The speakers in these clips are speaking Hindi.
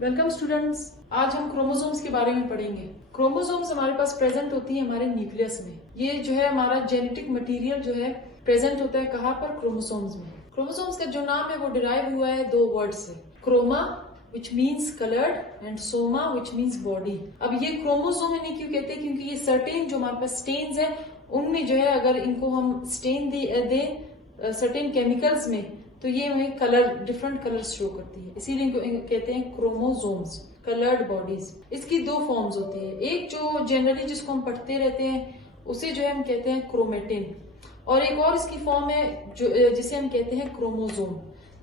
Welcome students. आज हम क्रोमोसोम्स के बारे में पढ़ेंगे। क्रोमोसोम्स हमारे पास प्रेजेंट होती है हमारे न्यूक्लियस में। ये जो है हमारा जेनेटिक मटेरियल जो है प्रेजेंट होता है कहाँ पर? क्रोमोसोम्स में। क्रोमोसोम्स का जो नाम है वो डिराइव हुआ है दो वर्ड से, chroma which means coloured and soma which means body. अब ये क्रोमोसोम इन्हें क्यों कहते हैं? क्योंकि ये सर्टेन जो हमारे पास स्टेन्स है उनमें जो है अगर इनको हम स्टेन दे सर्टेन केमिकल्स में तो ये हमें कलर डिफरेंट कलर्स शो करती है, इसीलिए इनको कहते हैं क्रोमोसोम्स, कलर्ड बॉडीज। इसकी दो फॉर्म्स होती है, एक जो जनरली जिसको हम पढ़ते रहते हैं उसे जो है हम कहते हैं क्रोमेटिन, और एक और इसकी फॉर्म है जो जिसे हम कहते हैं क्रोमोसोम।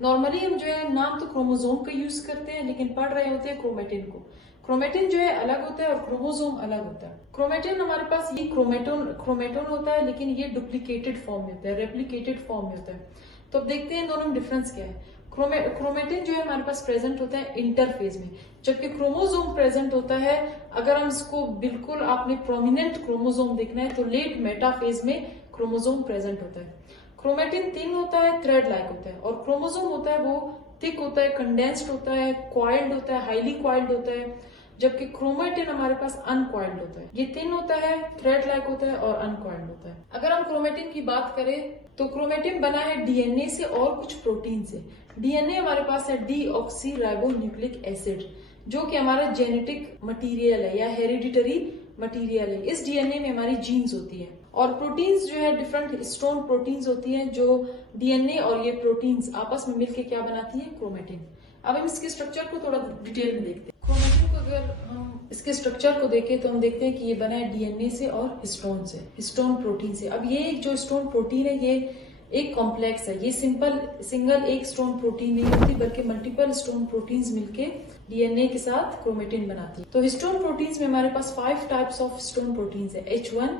नॉर्मली हम जो है नाम तो क्रोमोसोम का यूज करते हैं लेकिन पढ़ रहे होते हैं क्रोमेटिन को। क्रोमेटिन जो है अलग होता है और क्रोमोसोम अलग होता है। क्रोमेटिन हमारे पास ये क्रोमेटोन होता है लेकिन ये डुप्लीकेटेड फॉर्म में होता है, रेप्लीकेटेड फॉर्म में होता है। तो अब देखते हैं दोनों में डिफरेंस क्या है। क्रोमेटिन जो है हमारे पास प्रेजेंट होता है इंटरफेज में, जबकि क्रोमोसोम प्रेजेंट होता है, अगर हम इसको बिल्कुल आपने प्रोमिनेंट क्रोमोसोम देखना है तो लेट मेटाफेज में क्रोमोसोम प्रेजेंट होता है। क्रोमेटिन थिन होता है, थ्रेड लाइक होता है, और क्रोमोसोम होता है वो थिक होता है, कंडेंस्ड होता है, क्वाइल्ड होता है, हाईली क्वाइल्ड होता है, जबकि क्रोमेटिन हमारे पास अनक्वाइल्ड होता है। ये थिन होता है, थ्रेड लाइक होता है और अनक्वाइल्ड होता है। अगर हम क्रोमेटिन की बात करें तो क्रोमेटिन बना है डीएनए से और कुछ प्रोटीन से। डीएनए हमारे पास है डीऑक्सी राइबो न्यूक्लिक एसिड, जो कि हमारा जेनेटिक मटेरियल है या हेरिडिटरी मटेरियल है। इस डीएनए में हमारी जीन्स होती है, और प्रोटीन्स जो है डिफरेंट स्टोन प्रोटीन्स होती हैं जो डीएनए और ये प्रोटीन्स आपस में मिलकर क्या बनाती है? क्रोमेटिन। अब हम इसके स्ट्रक्चर को थोड़ा डिटेल में देखते हैं। क्रोमेटिन को अगर हम इसके स्ट्रक्चर को देखें तो हम देखते हैं कि ये बना है डीएनए से और हिस्टोन से, हिस्टोन प्रोटीन से। अब ये जो हिस्टोन प्रोटीन है ये एक कॉम्प्लेक्स है, ये सिंगल एक स्टोन प्रोटीन नहीं होती बल्कि मल्टीपल स्टोन प्रोटीन्स मिलके डीएनए के साथ क्रोमेटिन बनाती है। तो हिस्टोन प्रोटीन्स में हमारे पास 5 टाइप्स ऑफ हिस्टोन प्रोटीन्स है, H1,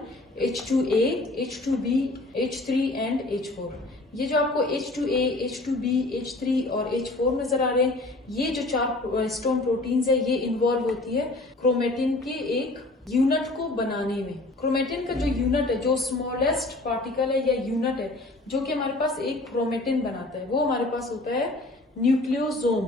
H2A, H2B, H3 and H4। ये जो आपको H2A, H2B, H3 और H4 नजर आ रहे हैं, ये जो 4 हिस्टोन प्रोटीन्स है ये इन्वॉल्व होती है क्रोमेटिन के एक यूनिट को बनाने में। क्रोमेटिन का जो यूनिट है, जो स्मॉलेस्ट पार्टिकल है या यूनिट है जो कि हमारे पास एक क्रोमेटिन बनाता है, वो हमारे पास होता है न्यूक्लियोसोम।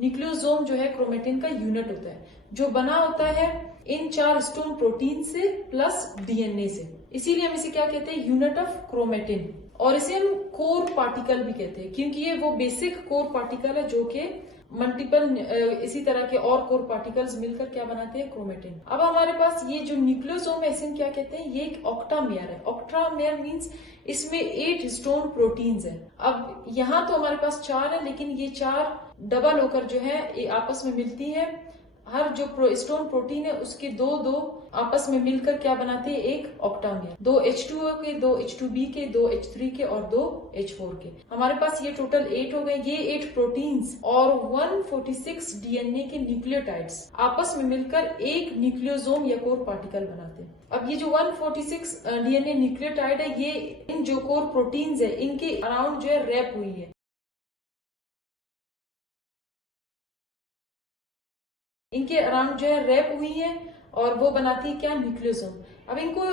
न्यूक्लियोसोम जो है क्रोमेटिन का यूनिट होता है, जो बना होता है इन 4 हिस्टोन प्रोटीन से प्लस डीएनए से। इसीलिए हम इसे क्या कहते हैं? Unit of chromatin. और इसे हम कोर पार्टिकल भी कहते हैं क्योंकि ये वो बेसिक कोर पार्टिकल है जो कि मल्टीपल इसी तरह के और कोर पार्टिकल्स मिलकर क्या बनाते हैं? क्रोमेटिन। अब हमारे पास ये जो न्यूक्लियोसोम है इसे क्या कहते हैं? ये एक ऑक्टामेयर है। ऑक्टामेयर मींस इसमें 8 हिस्टोन प्रोटीन्स है। अब यहाँ तो हमारे पास 4 है लेकिन ये 4 डबल होकर जो है आपस में मिलती है। हर जो हिस्टोन प्रोटीन है उसके दो आपस में मिलकर क्या बनाते हैं? एक ऑक्टामेयर। 2 H2O के, 2 H2B के, 2 H3 के और 2 H4 के। हमारे पास ये टोटल 8 हो गए। ये 8 प्रोटीन्स और 146 डीएनए के न्यूक्लियोटाइड्स आपस में मिलकर एक न्यूक्लियोसोम या कोर पार्टिकल बनाते हैं। अब ये जो 146 डीएनए न्यूक्लियोटाइड है ये इन जो कोर प्रोटीन्स है इनके अराउंड जो है रैप हुई है, इनके अराउंड जो है रैप हुई है और वो बनाती है क्या? न्यूक्लियोसोम। अब इनको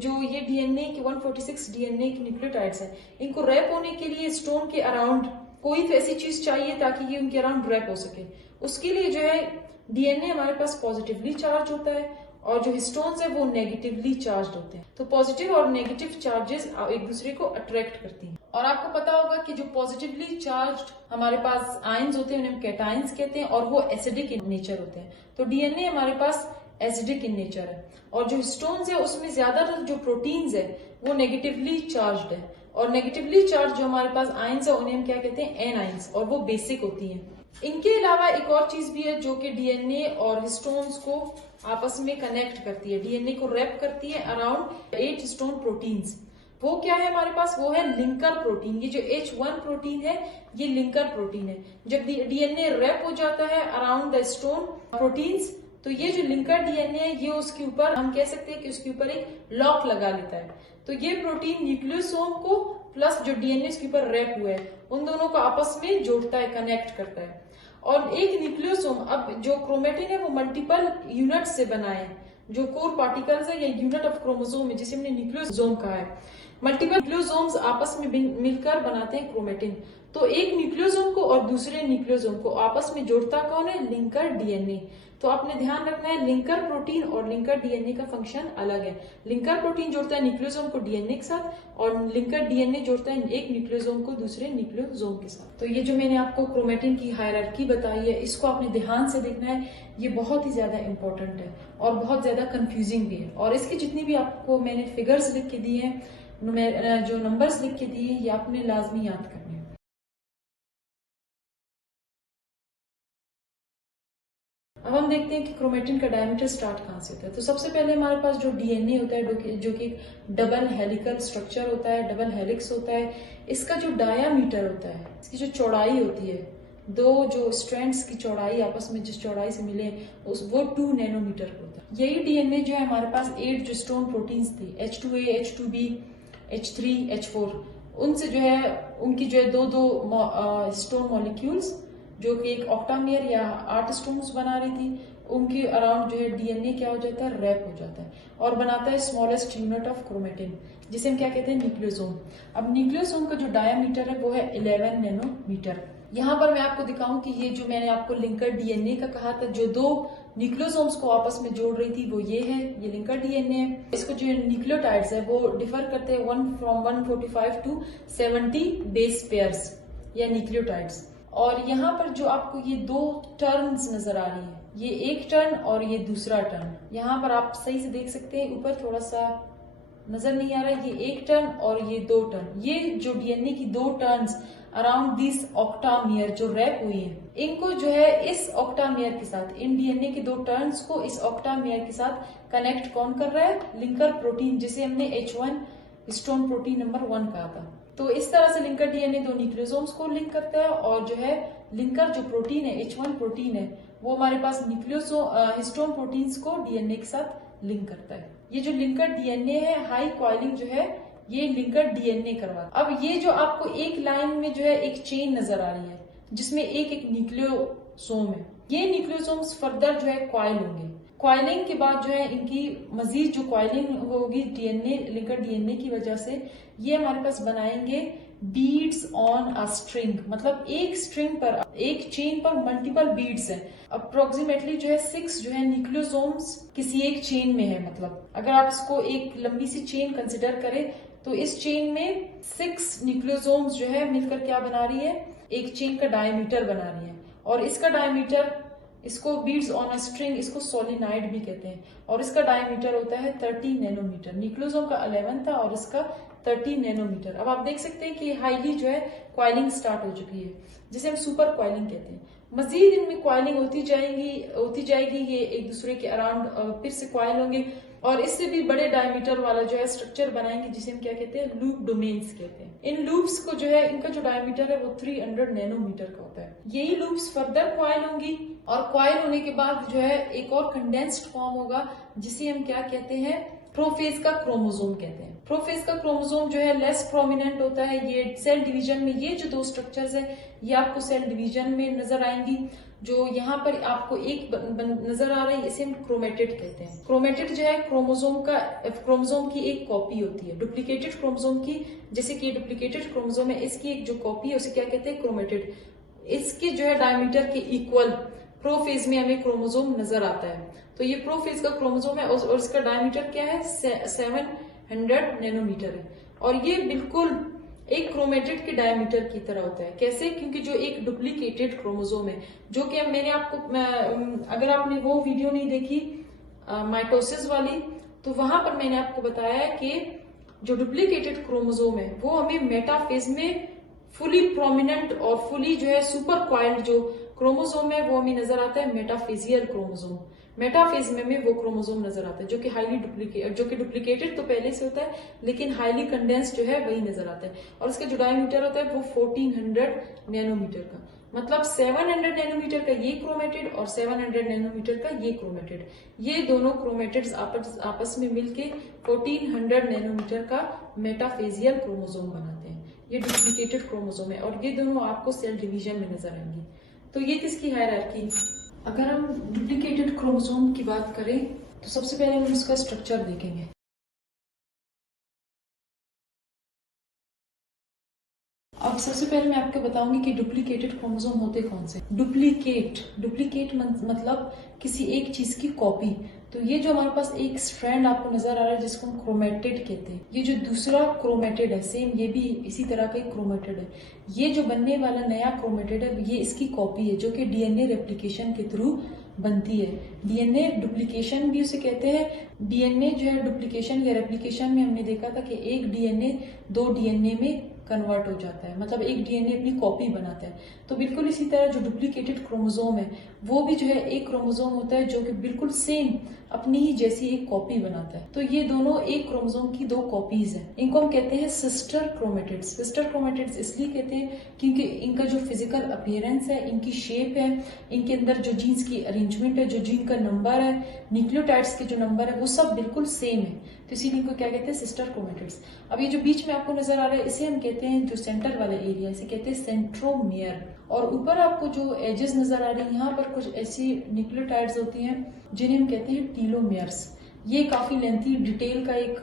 जो ये डीएनए की 146 डीएनए की न्यूक्लियोटाइड्स हैं, इनको रैप होने के लिए स्टोन के अराउंड कोई तो ऐसी चीज चाहिए ताकि ये उनके अराउंड रैप हो सके। उसके लिए जो है डीएनए हमारे पास पॉजिटिवली चार्ज होता है और जो हिस्टोन्स है वो नेगेटिवली चार्ज होते हैं। तो पॉजिटिव और नेगेटिव चार्जेस एक दूसरे को अट्रैक्ट करती हैं। और आपको पता होगा कि जो पॉजिटिवली चार्ज्ड हमारे पास आयंस होते हैं उन्हें हम कैटायंस कहते हैं और वो एसिडिक इन नेचर होते हैं। तो डीएनए हमारे पास एसिडिक इन नेचर है, और जो हिस्टोन्स है उसमें ज्यादातर जो प्रोटीन्स है वो नेगेटिवली चार्ज्ड है, और नेगेटिवली चार्ज जो हमारे पास आयंस है उन्हें हम क्या कहते हैं? एन आयंस, और वो बेसिक होती हैं। इनके अलावा एक और चीज भी है जो कि डीएनए और हिस्टोन्स को आपस में कनेक्ट करती है, डीएनए को रैप करती है अराउंड 8 हिस्टोन प्रोटीन्स। वो क्या है हमारे पास? वो है लिंकर प्रोटीन। ये जो H1 प्रोटीन है ये लिंकर प्रोटीन है। जब डीएनए रैप हो जाता है अराउंड द स्टोन प्रोटीन्स तो ये जो लिंकर डीएनए है ये उसके ऊपर हम कह सकते हैं कि उसके ऊपर एक लॉक लगा लेता है। तो ये प्रोटीन न्यूक्लियोसोम को प्लस जो डीएनए उसके ऊपर रैप हुआ है उन दोनों को आपस में जोड़ता है, कनेक्ट करता है। और एक न्यूक्लियोसोम, अब जो क्रोमेटिन है वो मल्टीपल यूनिट से बना है, जो कोर पार्टिकल्स है या यूनिट ऑफ क्रोमोसोम है जिसे हमने न्यूक्लियोसोम कहा है। मल्टीपल न्यूक्लियोसोम्स आपस में मिलकर बनाते हैं क्रोमेटिन। तो एक न्यूक्लियोसोम को और दूसरे न्यूक्लियोसोम को आपस में जोड़ता कौन है? Linker DNA. तो आपने ध्यान रखना है लिंकर प्रोटीन और लिंकर डीएनए का फंक्शन अलग है। लिंकर प्रोटीन जोड़ता है न्यूक्लियोसोम को डीएनए के साथ और लिंकर डीएनए जोड़ता है एक न्यूक्लियोसोम को दूसरे न्यूक्लियोसोम के साथ। तो ये जो मैंने आपको क्रोमेटिन की हायरार्की बताई है, इसको आपने ध्यान से देखना है। ये बहुत ही ज्यादा इंपॉर्टेंट है और बहुत ज्यादा कंफ्यूजिंग भी है। और इसकी जितनी भी आपको मैंने फिगर्स लिख के दिए हैं, जो नंबर्स लिख के दिए हैं, ये आपने लाजमी याद करने हैं। अब हम देखते हैं कि क्रोमेटिन का डायमीटर स्टार्ट कहां से होता है। तो सबसे पहले हमारे पास जो डीएनए होता है, जो कि डबल हेलिकल स्ट्रक्चर होता है, डबल हेलिक्स होता है। इसका जो डायामीटर होता है, इसकी जो चौड़ाई होती है, दो जो स्ट्रैंड्स की चौड़ाई आपस में जिस चौड़ाई से मिले वो 2 नैनोमीटर होता है। यही डीएनए जो है हमारे पास 8 जो स्टोन प्रोटीन्स थी, H2A, H2B, H3, H4, उनसे जो है उनकी जो है दो स्टोन मॉलिक्यूल्स जो कि एक ऑक्टामेयर या 8 स्टोन्स बना रही थी, उनके अराउंड जो है डीएनए क्या हो जाता है? रैप हो जाता है और बनाता है स्मॉलेस्ट यूनिट ऑफ क्रोमेटिन, जिसे हम क्या कहते हैं? न्यूक्लियोसोम। अब न्यूक्लियोसोम का जो डायमीटर है वो है 11 नैनोमीटर। यहाँ पर मैं आपको दिखाऊं कि ये जो मैंने आपको लिंकर डीएनए का कहा था, जो दो न्यूक्लियोसोम्स को आपस में जोड़ रही थी, वो ये है, ये लिंकर डीएनए है। इसको जो न्यूक्लियोटाइड्स है वो डिफर करते हैं 145 to 70 बेस पेयर्स या न्यूक्लियोटाइड्स। और यहाँ पर जो आपको ये दो टर्न्स नजर आ रही है, ये एक टर्न और ये दूसरा टर्न, यहाँ पर आप सही से देख सकते हैं, ऊपर थोड़ा सा नजर नहीं आ रहा है, ये एक टर्न और ये 2 टर्न। ये जो डीएनए की 2 टर्न्स अराउंड दिस ऑक्टामियर जो रैप हुई है, इनको जो है इस ऑक्टामियर के साथ, इन डीएनए के 2 टर्न्स को इस ऑक्टामियर के साथ कनेक्ट कौन कर रहा है? लिंकर प्रोटीन, जिसे हमने H1 स्टोन प्रोटीन नंबर 1 कहा था। तो इस तरह से लिंकर डीएनए दो न्यूक्लियोसोम्स को लिंक करता है और जो है लिंकर जो प्रोटीन है, H1 प्रोटीन है, वो हमारे पास हिस्टोन प्रोटीन्स को डीएनए के साथ लिंक करता है। ये जो लिंकर डीएनए है, हाई कॉइलिंग जो है ये लिंकर डीएनए करवाता है। अब ये जो आपको एक लाइन में जो है एक चेन नजर आ रही है, जिसमें एक एक न्यूक्लियोसोम है, ये न्यूक्लियोसोम्स फर्दर जो है कॉइल होंगे। कॉइलिंग के बाद जो है इनकी मजीद जो कॉइलिंग होगी डीएनए, लिंकर डीएनए की वजह से, ये हमारे पास बनाएंगे बीड्स ऑन अ स्ट्रिंग। मतलब एक स्ट्रिंग पर, एक चेन पर मल्टीपल बीड्स है। अप्रोक्सीमेटली जो है 6 जो है न्यूक्लियोसोम्स किसी एक चेन में है। मतलब अगर आप इसको एक लंबी सी चेन कंसिडर करें तो इस चेन में 6 न्यूक्लियोसोम्स जो है मिलकर क्या बना रही है? एक चेन का डायमीटर बना रही है। और इसका डायमीटर, इसको बीड्स ऑन अ स्ट्रिंग, इसको सोलिनाइड भी कहते हैं। और इसका डायमीटर होता है 30 नैनोमीटर। न्यूक्लियोसोम का 11 था और इसका 30 नैनोमीटर। अब आप देख सकते हैं कि हाईली जो है क्वाइलिंग स्टार्ट हो चुकी है, जिसे हम सुपर क्वाइलिंग कहते हैं। मजीद इनमें क्वाइलिंग होती जाएगी, ये एक दूसरे के अराउंड फिर से क्वाइल होंगे और इससे भी बड़े डायमीटर वाला जो है स्ट्रक्चर बनाएंगे, जिसे हम क्या कहते हैं? लूप डोमेन्स कहते हैं। इन लूप्स को जो है, इनका जो डायमीटर है वो 300 नैनोमीटर का होता है। यही लूप्स फर्दर क्वाइल होंगी और क्वाइल होने के बाद जो है एक और कंडेंस्ड फॉर्म होगा, जिसे हम क्या कहते हैं? प्रोफेज का क्रोमोसोम कहते हैं। प्रोफेज का क्रोमोसोम जो है लेस प्रोमिनेंट होता है। ये सेल डिवीजन में, ये जो 2 स्ट्रक्चर्स है, ये आपको सेल डिवीजन में नजर आएंगी। जो यहाँ पर आपको एक नजर आ रही है, इसे हम क्रोमेटिड कहते हैं। क्रोमेटिड जो है क्रोमोसोम की एक कॉपी होती है, डुप्लीकेटेड क्रोमोसोम की। जैसे कि डुप्लीकेटेड क्रोमोसोम है, इसकी एक जो कॉपी है उसे क्या कहते हैं? क्रोमेटिड। इसके जो है डायमीटर के इक्वल प्रोफेज में हमें क्रोमोसोम नजर आता है। तो ये प्रोफेज का क्रोमोसोम है और इसका डायमीटर क्या है? 700 नैनोमीटर है। और ये बिल्कुल एक क्रोमेटिड के डायमीटर की तरह होता है। कैसे? क्योंकि जो एक डुप्लीकेटेड क्रोमोसोम है, जो कि मैंने आपको, अगर आपने वो वीडियो नहीं देखी माइटोसिस वाली, तो वहां पर मैंने आपको बताया कि जो डुप्लीकेटेड क्रोमोसोम है वो हमें मेटाफेज में फुली प्रोमिनेंट और फुली जो है सुपर क्वाइल्ड जो क्रोमोसोम है वो हमें नजर आता है मेटाफेजियल क्रोमोसोम। मेटाफेज में वो क्रोमोसोम नजर आता है जो कि डुप्लीकेटेड तो पहले से होता है, लेकिन हाईली कंडेंस जो है वही नजर आता है। और इसका जो डायमीटर होता है वो 1400 नैनोमीटर का। मतलब 700 नैनोमीटर का ये क्रोमेटिड और 700 नैनोमीटर का ये क्रोमेटिड, ये दोनों क्रोमेटिड्स आपस में मिलके 1400 नैनोमीटर का मेटाफेजियल क्रोमोसोम बनाते हैं। ये डुप्लीकेटेड क्रोमोसोम है और ये दोनों आपको सेल डिवीजन में नजर आएंगे। तो ये किसकी हायरार्की? अगर हम डुप्लीकेटेड क्रोमोसोम की बात करें तो सबसे पहले हम उसका स्ट्रक्चर देखेंगे। अब अब सबसे पहले मैं आपको बताऊंगी कि डुप्लीकेटेड क्रोमोसोम होते कौन से। डुप्लीकेट मतलब किसी एक चीज की कॉपी। तो ये जो हमारे पास एक स्ट्रैंड आपको नजर आ रहा है जिसको हम क्रोमेटिड कहते हैं, ये जो दूसरा क्रोमेटिड है सेम ये भी इसी तरह का ही क्रोमेटिड है। ये जो बनने वाला नया क्रोमेटिड है ये इसकी कॉपी है जो कि डीएनए रेप्लिकेशन के थ्रू बनती है। डीएनए डुप्लीकेशन भी उसे कहते हैं। डीएनए जो है डुप्लीकेशन या रेप्लिकेशन में हमने देखा था कि एक डीएनए दो डीएनए में कन्वर्ट हो जाता है, मतलब एक डीएनए अपनी कॉपी बनाता है। तो बिल्कुल इसी तरह जो डुप्लीकेटेड क्रोमोसोम है वो भी जो है एक क्रोमोसोम होता है जो कि बिल्कुल सेम अपनी ही जैसी एक कॉपी बनाता है। तो ये दोनों एक क्रोमोसोम की दो कॉपीज हैं। इनको हम कहते हैं सिस्टर क्रोमेटिड्स। सिस्टर क्रोमेटिड्स इसलिए कहते हैं क्योंकि इनका जो फिजिकल अपीयरेंस है, इनकी शेप है, इनके अंदर जो जीन्स की अरेंजमेंट है, जो जीन का नंबर है, न्यूक्लियोटाइड्स के जो नंबर है वो सब बिल्कुल सेम है। तो इसीलिए इनको क्या कहते हैं सिस्टर क्रोमेटिड्स। अब ये जो बीच में आपको नजर आ रहा है इसे हम कहते हैं जो सेंटर वाला एरिया इसे कहते हैं सेंट्रोमियर। और ऊपर आपको जो एजेस नजर आ रही है यहाँ पर कुछ ऐसी न्यूक्लियोटाइड्स होती हैं जिन्हें हम कहते हैं टीलोमियर्स। ये काफी लेंथी डिटेल का एक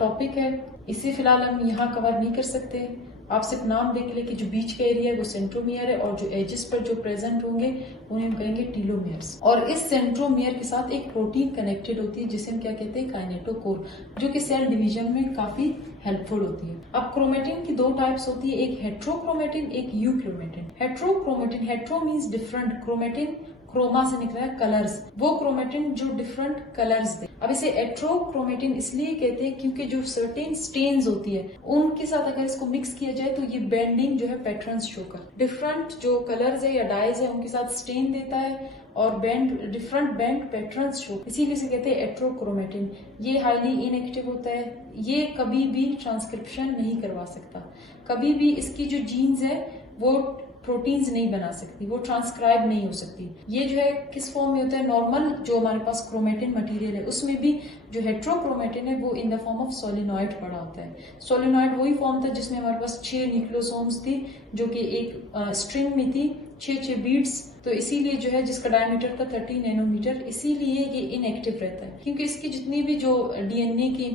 टॉपिक है, इसे फिलहाल हम यहाँ कवर नहीं कर सकते। आप सिर्फ नाम देख ले कि जो बीच का एरिया है वो सेंट्रोमियर है और जो एजेस पर जो प्रेजेंट होंगे उन्हें हम कहेंगे टीलोमियर्स। और इस सेंट्रोमियर के साथ एक प्रोटीन कनेक्टेड होती है जिसे हम क्या कहते हैं काइनेटोकोर, जो कि सेल डिवीजन में काफी हेल्पफुल होती है। अब क्रोमेटिन की दो टाइप्स होती है, एक हेट्रोक्रोमेटिन एक euchromatin. Heterochromatin, hetero means different, chromatin chroma से निकला है कलर्स, वो क्रोमेटिन जो डिफरेंट कलर्स दे। अब इसे एट्रोक्रोमेटिन इसलिए कहते हैं क्योंकि जो सर्टेन स्टेन्स होती है उनके साथ अगर इसको मिक्स किया जाए तो ये बेंडिंग जो है पैटर्न्स शो कर, डिफरेंट जो कलर्स है या डाइज है उनके साथ स्टेन देता है और डिफरेंट बैंड पैटर्न्स शो, इसीलिए इसे कहते हैं एट्रोक्रोमेटिन। ये हाईली इनएक्टिव होता है, ये कभी भी ट्रांसक्रिप्शन नहीं करवा सकता, कभी भी इसकी जो जीन्स है वो प्रोटीन्स नहीं बना सकती, वो ट्रांसक्राइब नहीं हो सकती। ये जो है किस फॉर्म में होता है, नॉर्मल जो हमारे पास क्रोमेटिन मटेरियल है उसमें भी जो हेट्रोक्रोमेटिन है वो in the form of solenoid पड़ा होता है। सोलिनॉइड वही फॉर्म था जिसमें हमारे पास 6 न्यूक्लियोसोम्स थी जो कि एक स्ट्रिंग में थी, 6 बीड्स। तो इसीलिए जो है जिसका डायमीटर था 30 नैनोमीटर, इसीलिए ये इनएक्टिव रहता है क्योंकि इसकी जितनी भी जो डीएनए की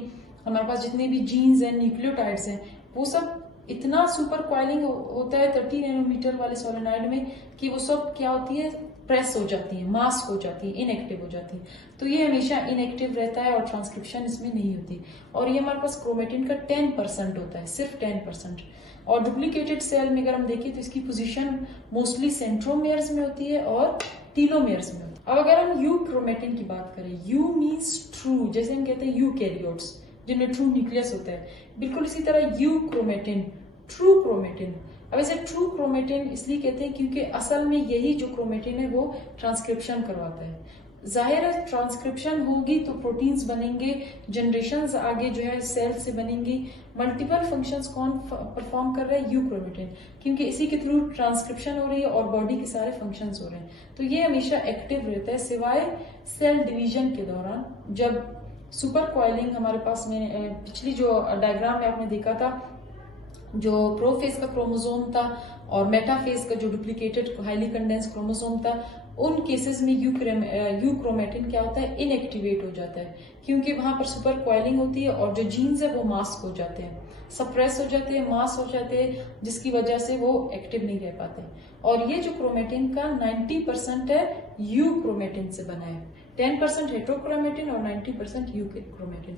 हमारे पास जितनी भी जीन्स हैं, न्यूक्लियोटाइड्स हैं, वो सब इतना सुपर क्वाइलिंग होता है 30 नैनोमीटर वाले सोलेनॉइड में कि वो सब क्या होती है, प्रेस हो जाती है, मास्क हो जाती है, इनएक्टिव हो जाती है। तो ये हमेशा इनएक्टिव रहता है और ट्रांसक्रिप्शन इसमें नहीं होती। और ये हमारे पास क्रोमेटिन का 10% होता है, सिर्फ 10%। और डुप्लीकेटेड सेल में अगर हम देखें तो इसकी पोजीशन मोस्टली सेंट्रोमियर्स में होती है और टीलोमियर्स में होती है। अब अगर हम यूक्रोमेटिन की बात करें, यू मीन्स ट्रू, जैसे हम कहते हैं यूकैरियोट्स जिनमें ट्रू न्यूक्लियस होता है, बिल्कुल इसी तरह यूक्रोमेटिन, ट्रू क्रोमेटिन। अब इसे ट्रू क्रोमेटिन इसलिए कहते हैं क्योंकि असल में यही जो क्रोमेटिन है वो ट्रांसक्रिप्शन करवाता है। जाहिर है ट्रांसक्रिप्शन होगी तो प्रोटीन्स बनेंगे, जनरेशंस आगे जो है सेल से बनेंगी। मल्टीपल फंक्शंस कौन परफॉर्म कर रहा है, यूक्रोमेटिन, क्योंकि इसी के थ्रू ट्रांसक्रिप्शन हो रही है और बॉडी के सारे फंक्शंस हो रहे हैं। तो ये हमेशा एक्टिव रहता है सिवाय सेल डिवीजन के दौरान, जब सुपर क्वाइलिंग हमारे पास में पिछली जो डायग्राम में आपने देखा था, जो प्रोफेज का क्रोमोसोम था और मेटाफेज का जो डुप्लीकेटेड हाईली कंडेंस क्रोमोसोम था, उन केसेस में यूक्रोमेटिन क्या होता है, इनएक्टिवेट हो जाता है क्योंकि वहां पर सुपर क्वाइलिंग होती है और जो जीन्स है वो मास्क हो जाते हैं, सप्रेस हो जाते हैं, मास्क हो जाते हैं, जिसकी वजह से वो एक्टिव नहीं रह पाते। और ये जो क्रोमेटिन का 90% है यूक्रोमेटिन से बना है, 10% हेट्रोक्रोमेटिन और 90% यूक्रोमेटिन।